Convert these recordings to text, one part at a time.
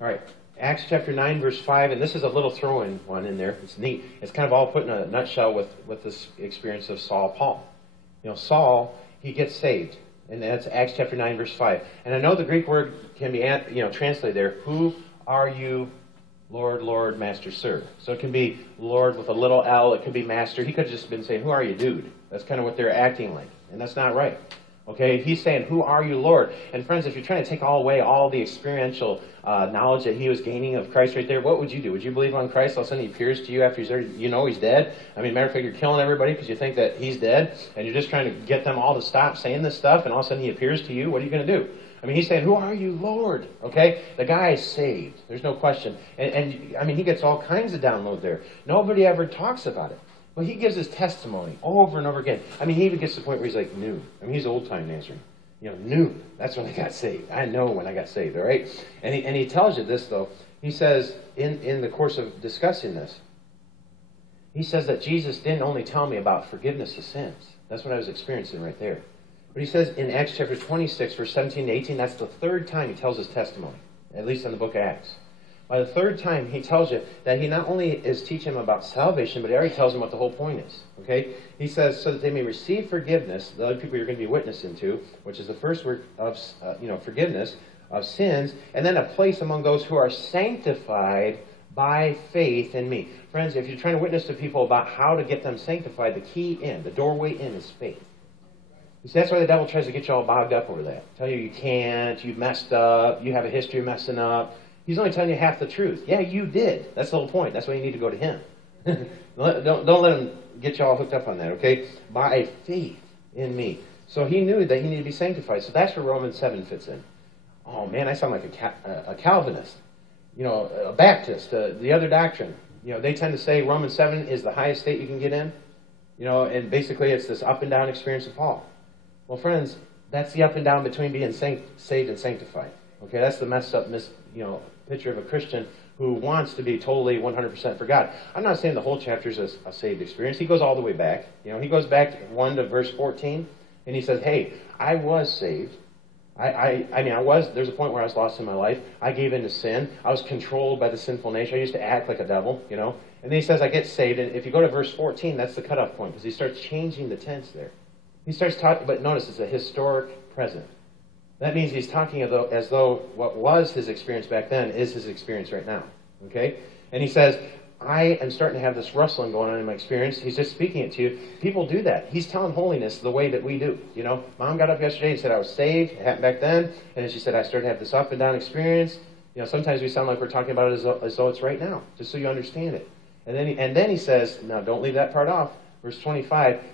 All right. Acts chapter 9, verse 5, and this is a little throw-in one in there. It's neat. It's kind of all put in a nutshell with this experience of Paul. You know, Saul, he gets saved. And that's Acts chapter 9, verse 5. And I know the Greek word can be, translated there. Who are you, Lord, Lord, Master, Sir? So it can be Lord with a little L. It could be Master. He could have just been saying, who are you, dude? That's kind of what they're acting like. And that's not right. Okay, he's saying, who are you, Lord? And friends, if you're trying to take away all the experiential knowledge that he was gaining of Christ right there, what would you do? Would you believe on Christ? All of a sudden he appears to you after he's there. You know he's dead. I mean, matter of fact, you're killing everybody because you think that he's dead. And you're just trying to get them all to stop saying this stuff. And all of a sudden he appears to you. What are you going to do? I mean, he's saying, who are you, Lord? Okay, the guy is saved. There's no question. And I mean, he gets all kinds of download there. Nobody ever talks about it. Well, he gives his testimony over and over again. I mean, he even gets to the point where he's like, new. I mean, he's old-time Nazarene. You know, new. That's when I got saved. I know when I got saved, all right? And he tells you this, though. He says, in the course of discussing this, he says that Jesus didn't only tell me about forgiveness of sins. That's what I was experiencing right there. But he says in Acts chapter 26, verse 17 to 18, that's the third time he tells his testimony, at least in the book of Acts. By the third time, he tells you that he not only is teaching them about salvation, but he already tells them what the whole point is. Okay? He says, so that they may receive forgiveness, the other people you're going to be witnessing to, which is the first word of forgiveness of sins, and then a place among those who are sanctified by faith in me. Friends, if you're trying to witness to people about how to get them sanctified, the key in, the doorway in is faith. You see, that's why the devil tries to get you all bogged up over that. Tell you can't, you've messed up, you have a history of messing up. He's only telling you half the truth. Yeah, you did. That's the whole point. That's why you need to go to him. Don't let him get you all hooked up on that, okay? By faith in me. So he knew that he needed to be sanctified. So that's where Romans 7 fits in. Oh, man, I sound like a Calvinist. You know, a Baptist, the other doctrine. You know, they tend to say Romans 7 is the highest state you can get in. You know, and basically it's this up and down experience of Paul. Well, friends, that's the up and down between being saved and sanctified. Okay, that's the messed up, picture of a Christian who wants to be totally 100% for God. I'm not saying the whole chapter is a saved experience. He goes all the way back. You know, he goes back 1 to verse 14, and he says, hey, I was saved. There's a point where I was lost in my life. I gave in to sin. I was controlled by the sinful nature. I used to act like a devil, you know. And then he says, I get saved. And if you go to verse 14, that's the cutoff point, because he starts changing the tense there. He starts talking, but notice it's a historic present. That means he's talking as though what was his experience back then is his experience right now. Okay? And he says, I am starting to have this rustling going on in my experience. He's just speaking it to you. People do that. He's telling holiness the way that we do. You know, Mom got up yesterday and said I was saved. It happened back then. And then she said I started to have this up and down experience. You know, sometimes we sound like we're talking about it as though it's right now, just so you understand it. And then he says, now don't leave that part off. Verse 25,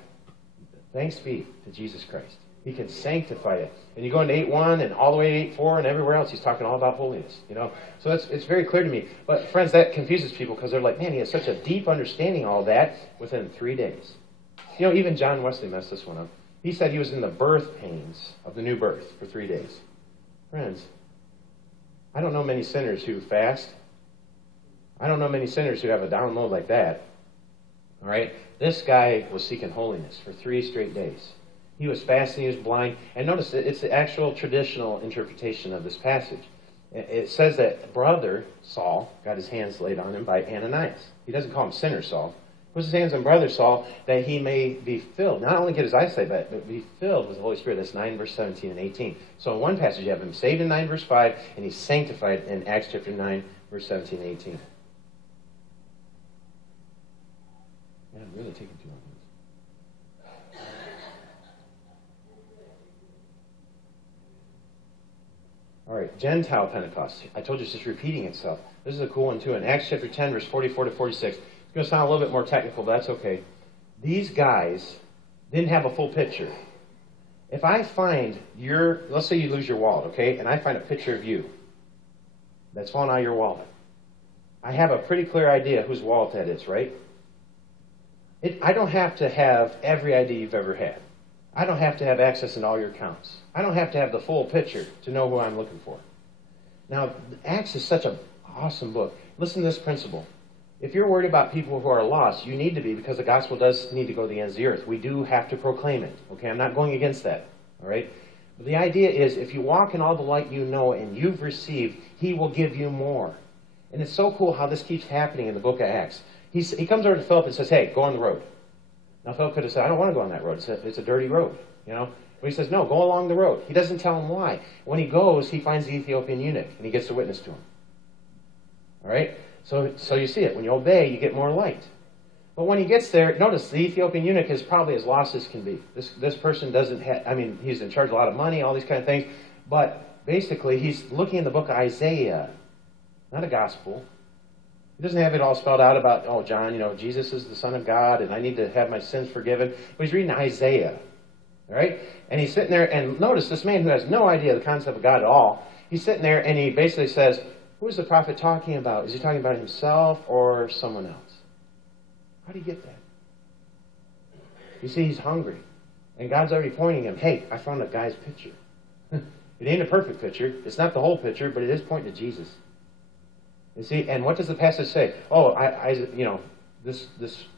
thanks be to Jesus Christ. He can sanctify it. And you go into 8:1 and all the way to 8:4 and everywhere else, he's talking all about holiness. You know, so it's very clear to me. But friends, that confuses people because they're like, man, he has such a deep understanding of all that within 3 days. You know, even John Wesley messed this one up. He said he was in the birth pains of the new birth for 3 days. Friends, I don't know many sinners who fast. I don't know many sinners who have a download like that. All right, this guy was seeking holiness for 3 straight days. He was fasting, he was blind. And notice, it's the actual traditional interpretation of this passage. It says that brother Saul got his hands laid on him by Ananias. He doesn't call him sinner Saul. He puts his hands on brother Saul that he may be filled. Not only get his eyesight back, but be filled with the Holy Spirit. That's 9 verse 17 and 18. So in one passage you have him saved in 9 verse 5, and he's sanctified in Acts chapter 9 verse 17 and 18. Man, I'm really taking too long. All right, Gentile Pentecost. I told you it's just repeating itself. This is a cool one too. In Acts chapter 10, verse 44 to 46. It's going to sound a little bit more technical, but that's okay. These guys didn't have a full picture. If I find let's say you lose your wallet, okay, and I find a picture of you that's fallen out of your wallet. I have a pretty clear idea whose wallet that is, right? I don't have to have every ID you've ever had. I don't have to have access to all your accounts. I don't have to have the full picture to know who I'm looking for. Now, Acts is such an awesome book. Listen to this principle. If you're worried about people who are lost, you need to be, because the gospel does need to go to the ends of the earth. We do have to proclaim it. Okay, I'm not going against that. All right? But the idea is, if you walk in all the light you know and you've received, He will give you more. And it's so cool how this keeps happening in the book of Acts. He comes over to Philip and says, hey, go on the road. Now, Philip could have said, I don't want to go on that road. It's a dirty road, you know. But he says, no, go along the road. He doesn't tell him why. When he goes, he finds the Ethiopian eunuch, and he gets to witness to him. All right? So you see it. When you obey, you get more light. But when he gets there, notice the Ethiopian eunuch is probably as lost as can be. This person doesn't have, I mean, he's in charge of a lot of money, all these kind of things. But basically, he's looking in the book of Isaiah, not a gospel. He doesn't have it all spelled out about, oh, John, you know, Jesus is the Son of God, and I need to have my sins forgiven. But he's reading Isaiah. All right? And he's sitting there, and notice this man who has no idea the concept of God at all, he's sitting there, and he basically says, who is the prophet talking about? Is he talking about himself or someone else? How do you get that? You see, he's hungry. And God's already pointing him, hey, I found a guy's picture. It ain't a perfect picture. It's not the whole picture, but it is pointing to Jesus. You see, and what does the passage say? Oh, you know, this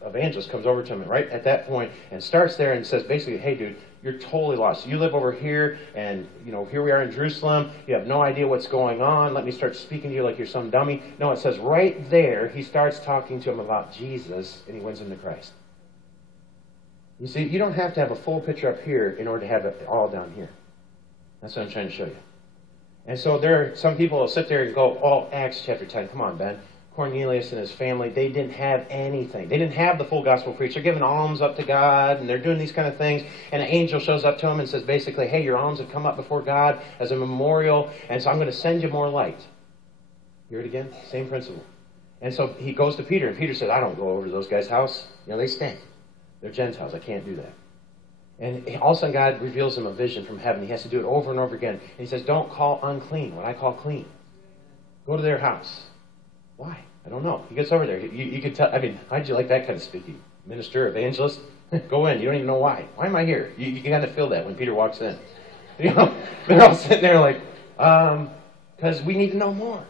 evangelist comes over to him right at that point and starts there and says basically, hey, dude, you're totally lost. You live over here, and, you know, here we are in Jerusalem. You have no idea what's going on. Let me start speaking to you like you're some dummy. No, it says right there, he starts talking to him about Jesus, and he wins him to Christ. You see, you don't have to have a full picture up here in order to have it all down here. That's what I'm trying to show you. And so there are some people will sit there and go, oh, Acts chapter 10, come on, Ben. Cornelius and his family, they didn't have anything. They didn't have the full gospel preached. They're giving alms up to God, and they're doing these kind of things. And an angel shows up to him and says basically, hey, your alms have come up before God as a memorial, and so I'm going to send you more light. Hear it again? Same principle. And so he goes to Peter, and Peter said, I don't go over to those guys' house. You know, they stink. They're Gentiles. I can't do that. And all of a sudden God reveals him a vision from heaven. He has to do it over and over again. And he says, don't call unclean what I call clean. Go to their house. Why? I don't know. He gets over there. You could tell. I mean, how'd you like that kind of speaking? Minister, evangelist? Go in. You don't even know why. Why am I here? You kind of feel that when Peter walks in. You know, they're all sitting there like, because we need to know more.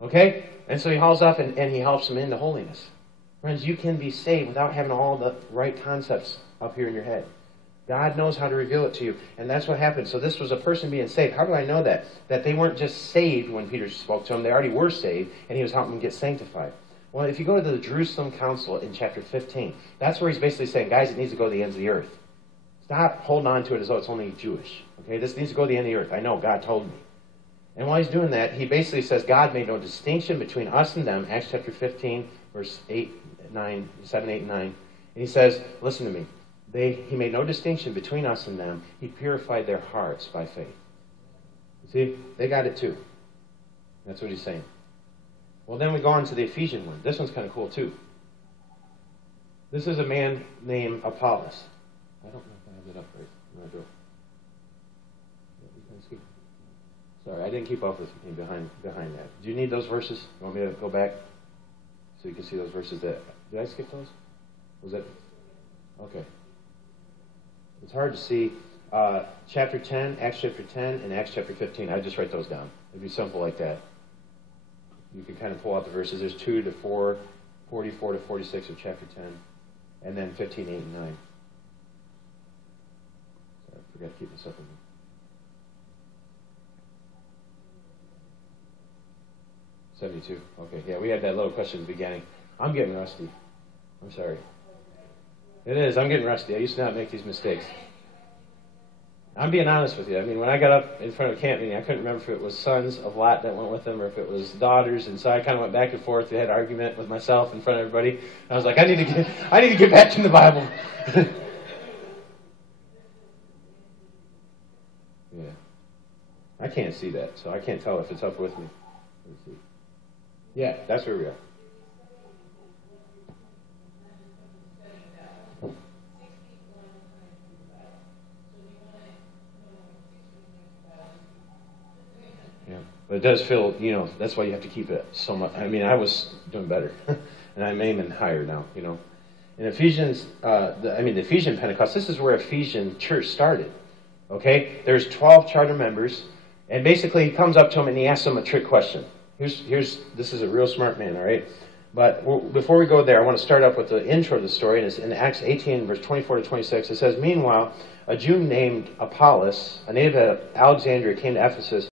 Okay? And so he hauls up and he helps them into holiness. Friends, you can be saved without having all the right concepts up here in your head. God knows how to reveal it to you. And that's what happened. So this was a person being saved. How do I know that? That they weren't just saved when Peter spoke to them. They already were saved, and he was helping them get sanctified. Well, if you go to the Jerusalem Council in chapter 15, that's where he's basically saying, guys, it needs to go to the ends of the earth. Stop holding on to it as though it's only Jewish. Okay, this needs to go to the end of the earth. I know, God told me. And while he's doing that, he basically says God made no distinction between us and them. Acts chapter 15, verse 7, 8, and 9. And he says, listen to me. He made no distinction between us and them. He purified their hearts by faith. You see, they got it too. That's what he's saying. Well, then we go on to the Ephesian one. This one's kind of cool too. This is a man named Apollos. I don't know if I have it up right. No, I don't. Sorry, I didn't keep up with me behind that. Do you need those verses? You want me to go back so you can see those verses? Did I skip those? Was that? Okay. It's hard to see chapter 10, Acts chapter 10, and Acts chapter 15. I just write those down. It'd be simple like that. You can kind of pull out the verses. There's 2 to 4, 44 to 46 of chapter 10, and then 15, 8, and 9. Sorry, I forgot to keep this up. 72. Okay, yeah, we had that little question at the beginning. I'm getting rusty. I'm sorry. It is. I'm getting rusty. I used to not make these mistakes. I'm being honest with you. I mean, when I got up in front of a camp meeting, I couldn't remember if it was sons of Lot that went with them or if it was daughters, and so I kind of went back and forth. I had an argument with myself in front of everybody. I was like, I need to get back in the Bible. Yeah. I can't see that, so I can't tell if it's up with me. Let's see. Yeah, that's where we are. Yeah, but it does feel, you know, that's why you have to keep it so much. I mean, I was doing better, and I'm aiming higher now, you know. In Ephesians, the Ephesian Pentecost, this is where Ephesian church started, okay? There's 12 charter members, and basically he comes up to them and he asks them a trick question. This is a real smart man, all right? But before we go there, I want to start up with the intro of the story. And it's in Acts 18, verse 24 to 26. It says, "Meanwhile, a Jew named Apollos, a native of Alexandria, came to Ephesus